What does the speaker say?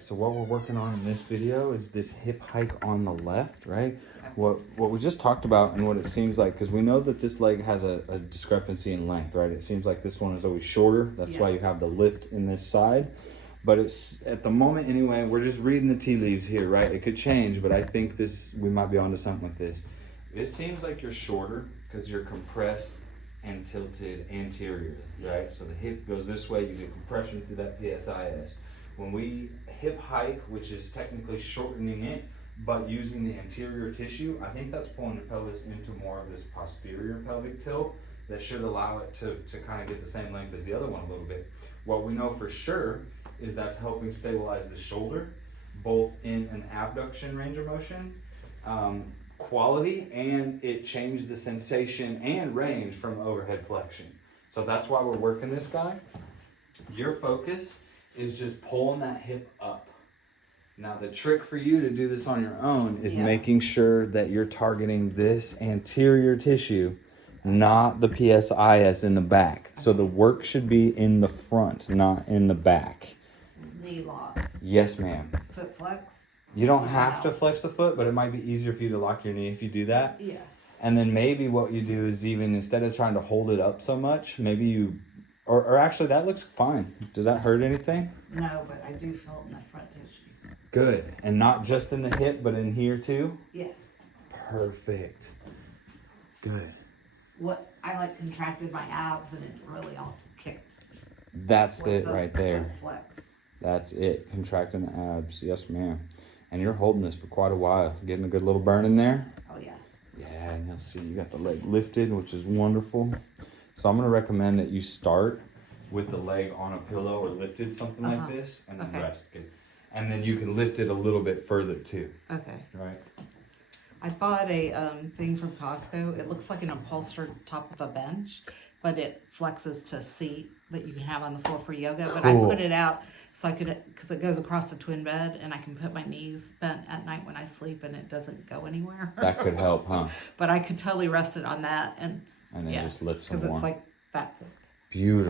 right, so what we're working on in this video is this hip hike on the left, right? What we just talked about and what it seems like, because we know that this leg has a discrepancy in length, right? It seems like this one is always shorter. That's why you have the lift in this side. But it's, at the moment anyway, we're just reading the tea leaves here, right? It could change, but I think we might be onto something with this. It seems like you're shorter because you're compressed and tilted anteriorly, right? So the hip goes this way, you get compression through that PSIS. When we hip hike, which is technically shortening it, but using the anterior tissue, I think that's pulling the pelvis into more of this posterior pelvic tilt that should allow it to kind of get the same length as the other one a little bit. What we know for sure is that's helping stabilize the shoulder, both in an abduction range of motion, quality, and it changed the sensation and range from overhead flexion. So that's why we're working this guy. Your focus is just pulling that hip up. Now the trick for you to do this on your own is making sure that you're targeting this anterior tissue, not the PSIS in the back. So the work should be in the front, not in the back. Knee locked. Yes, ma'am. Foot flexed. You don't have to flex the foot, but it might be easier for you to lock your knee if you do that. Yeah. And then maybe what you do is, even instead of trying to hold it up so much, maybe you, or actually that looks fine. Does that hurt anything? No, but I do feel it in the front tissue. Good. And not just in the hip, but in here too? Yeah. Perfect. Good. What I contracted my abs and it really all kicked. That's it right there. Flexed. That's it. Contracting the abs. Yes, ma'am. And you're holding this for quite a while. Getting a good little burn in there. Oh, yeah. Yeah, and you'll see you got the leg lifted, which is wonderful. So I'm going to recommend that you start with the leg on a pillow or lifted, something like this, and then rest. Good. And then you can lift it a little bit further too. Okay. Right. I bought a thing from Costco. It looks like an upholstered top of a bench, but it flexes to a seat that you can have on the floor for yoga. But I put it out so I could, because it goes across the twin bed, and I can put my knees bent at night when I sleep, and it doesn't go anywhere. That could help, huh? But I could totally rest it on that, and then just lift some more. because it's like that thick. Beautiful.